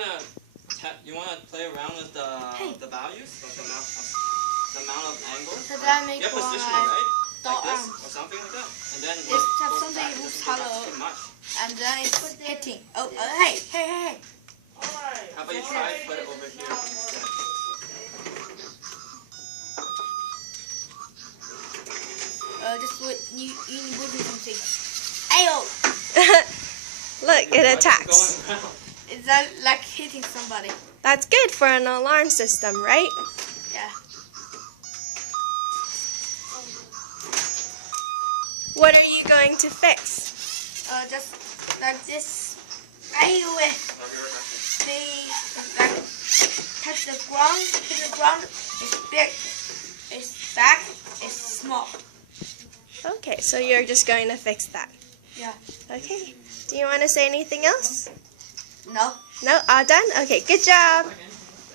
wanna play around with the values, like the amount of angles. Så där med You have position, kvar right? Like this arm. or something like that, and then It's go something back. you Doesn't go back follow. too much. And then it's hitting. Oh, hey. How about you try to put it over here? Just what you need to do something. Ayo! Look, it Why is attacks. going around? Is that like hitting somebody? That's good for an alarm system, right? Yeah. What are you going to fix? Just like this. Ayo! Oh, you're right. They like touch the ground. Hit the ground. It's big. It's back. It's small. Okay, so you're just going to fix that. Yeah. Okay. Do you want to say anything else? No. No? All done? Okay, good job. Okay.